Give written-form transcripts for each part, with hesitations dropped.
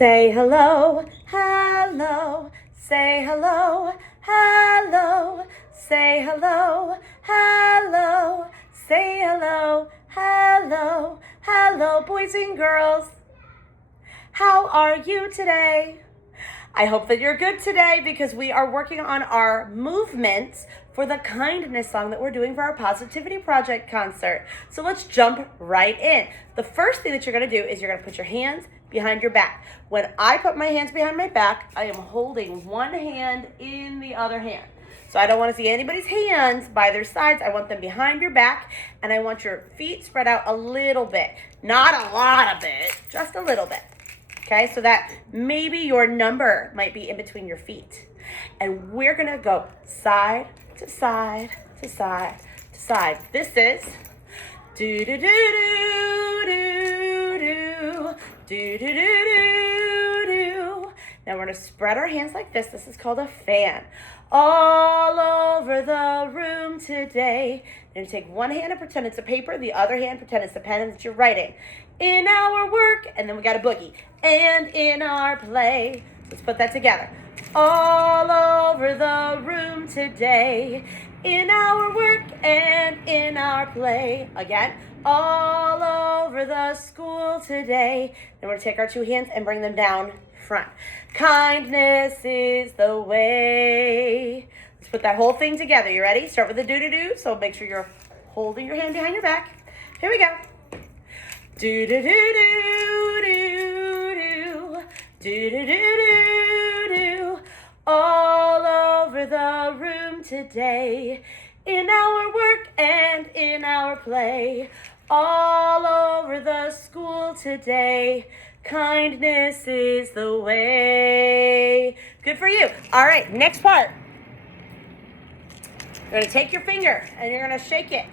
Say hello, hello, say hello, hello, say hello, hello, say hello, hello, hello, boys and girls. How are you today? I hope that you're good today because we are working on our movements for the kindness song that we're doing for our Positivity Project concert. So let's jump right in. The first thing that you're going to do is you're going to put your hands behind your back. When I put my hands behind my back, I am holding one hand in the other hand. So I don't want to see anybody's hands by their sides. I want them behind your back, and I want your feet spread out a little bit. Not a lot of it, just a little bit. Okay, so that maybe your number might be in between your feet. And we're gonna go side to side to side to side. This is do do do do do do do do do do. Now we're gonna spread our hands like this. This is called a fan. All over the room today. You're gonna take one hand and pretend it's a paper, the other hand pretend it's a pen that you're writing. In our work, and then we got a boogie. And in our play. Let's put that together. All over the room today. In our work and in our play. Again. All over the school today. Then we're gonna take our two hands and bring them down front. Kindness is the way. Let's put that whole thing together. You ready? Start with the do-do-do. So make sure you're holding your hand behind your back. Here we go. Do-do-do-do-do-do. Do-do-do-do-do. All over the room today. In our work and in our play. All over the school today. Kindness is the way. Good for you. All right, next part. You're going to take your finger and you're going to shake it.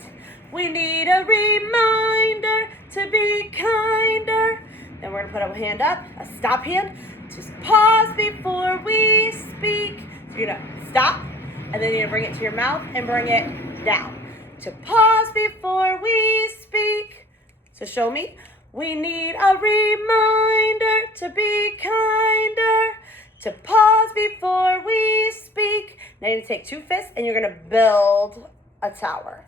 We need a reminder to be kinder. Then we're going to put a hand up, a stop hand. Just pause before we speak. So you're going to stop, and then you're going to bring it to your mouth and bring it down. To pause before we speak. So show me. We need a reminder to be kinder. To pause before we speak. Now you're going to take two fists and you're going to build a tower.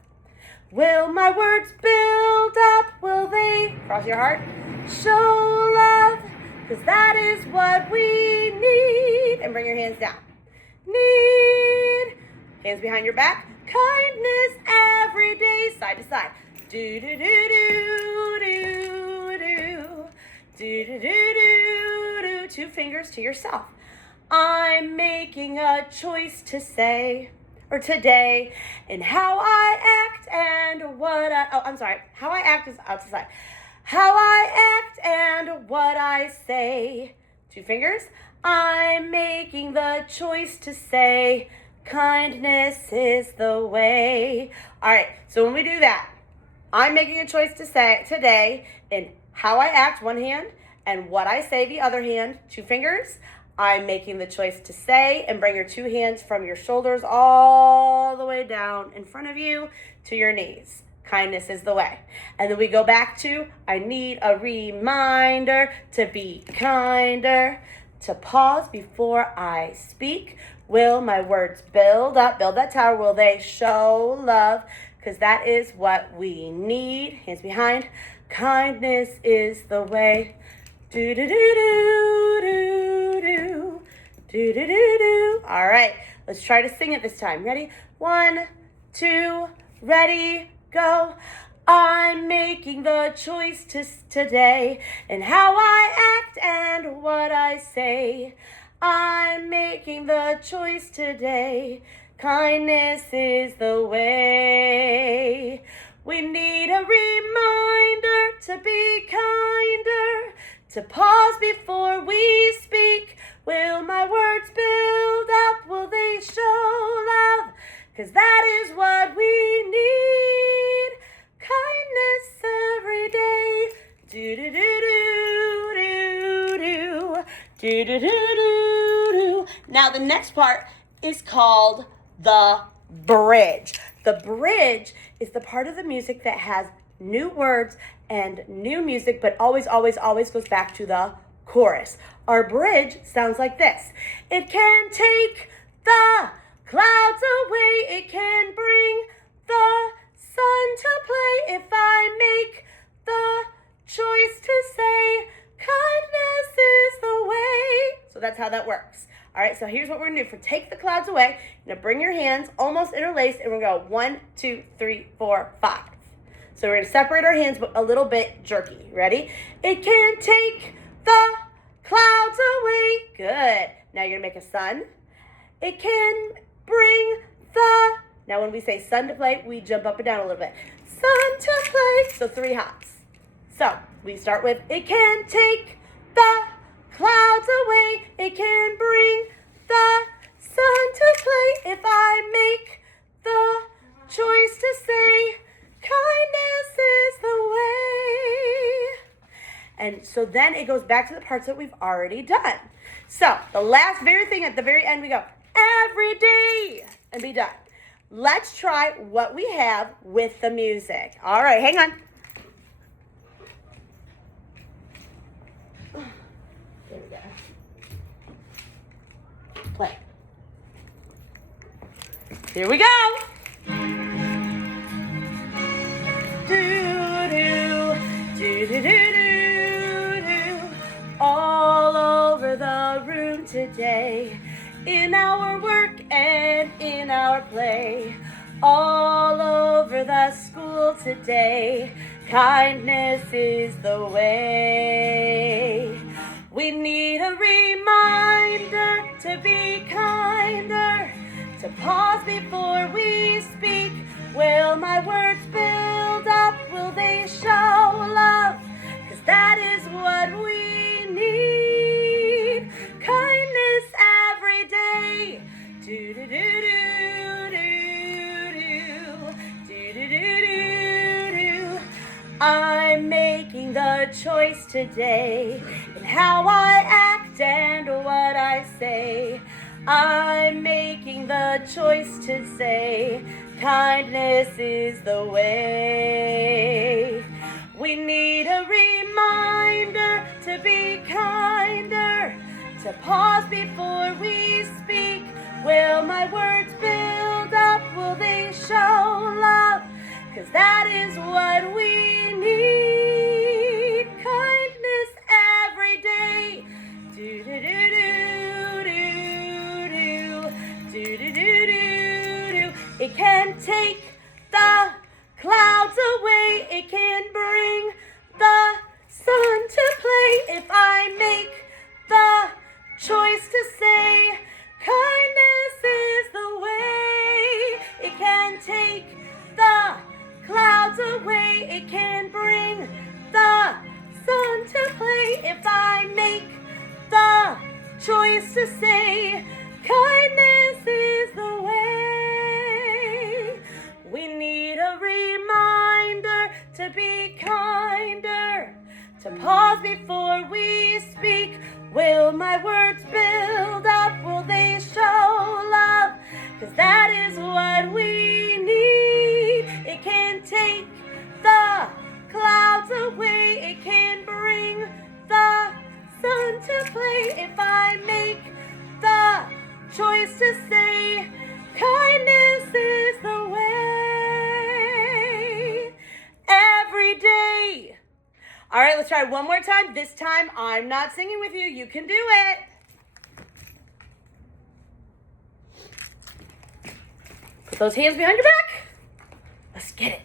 Will my words build up? Will they, cross your heart, show love? Because that is what we need. And bring your hands down. Need. Hands behind your back. Kindness every day, side to side. Do do do do do do do do do do. Two fingers to yourself. I'm making a choice to say, or today, and how I act and what how I act is out to side. How I act and what I say. Two fingers. I'm making the choice to say, kindness is the way. All right, so when we do that, I'm making a choice to say today, and how I act, one hand, and what I say, the other hand, two fingers. I'm making the choice to say, and bring your two hands from your shoulders all the way down in front of you to your knees. Kindness is the way. And then we go back to, I need a reminder to be kinder, to pause before I speak. Will my words build up, build that tower? Will they show love? Because that is what we need. Hands behind. Kindness is the way. Do do do do do do do do do do. All right, let's try to sing it this time. Ready? 1, 2, ready, go. I'm making the choice today, and how I act and what I say. I'm making the choice today. Kindness is the way. We need a reminder to be kinder. To pause before we speak. Will my words build up? Will they show love? Because that is what we need. Kindness every day. Do do do do do do do do do do. Now the next part is called the bridge. The bridge is the part of the music that has new words and new music, but always goes back to the chorus. Our bridge sounds like this. It can take the clouds away. It can bring the sun to play. If I make the choice to say, kindness is the way. So that's how that works. All right, so here's what we're gonna do. For take the clouds away, you're gonna bring your hands almost interlaced, and we're gonna go 1, 2, 3, 4, 5. So we're gonna separate our hands, but a little bit jerky. Ready? It can take the clouds away. Good. Now you're gonna make a sun. It can bring the, now when we say sun to play, we jump up and down a little bit. Sun to play, so 3 hops. So we start with, it can take the clouds away. It can bring the sun to play. If I make the choice to say, kindness is the way. And so then it goes back to the parts that we've already done. So the last very thing at the very end, we go, every day, and be done. Let's try what we have with the music. All right, hang on. There we go. Play. Here we go. Do-do, do-do-do-do-do. All over the room today, in our work and in our play, all over the school today, kindness is the way. We need a reminder to be kinder, to pause before we speak. Will my words build up? Will they show love? 'Cause that is what we need. Kindness every day. Do-do-do-do-do-do. Do-do-do-do-do. I'm making the choice today in how I act and what I say. I'm making the choice to say, kindness is the way. We need a reminder to be kinder, to pause before we speak. Will my words build up? Will they show love? 'Cause that is what we need. Kindness every day. Do-do-do-do-do-do. Do-do-do-do-do. It can take the clouds away. It can bring the sun to play. If I make the choice to say, kindness is the way. It can take the clouds away. It can bring the sun to play. If I make the choice to say, kindness is the way. We need a reminder to be kinder, to pause before we speak. Will my words build up? Will they show love? 'Cause that is what we need. It can take the clouds away. It can bring the sun to play. If I make the choice to say, kindness is the way. Every day. All right, let's try one more time. This time, I'm not singing with you. You can do it. Put those hands behind your back. Let's get it.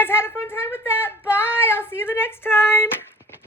guys had a fun time with that. Bye. I'll see you the next time.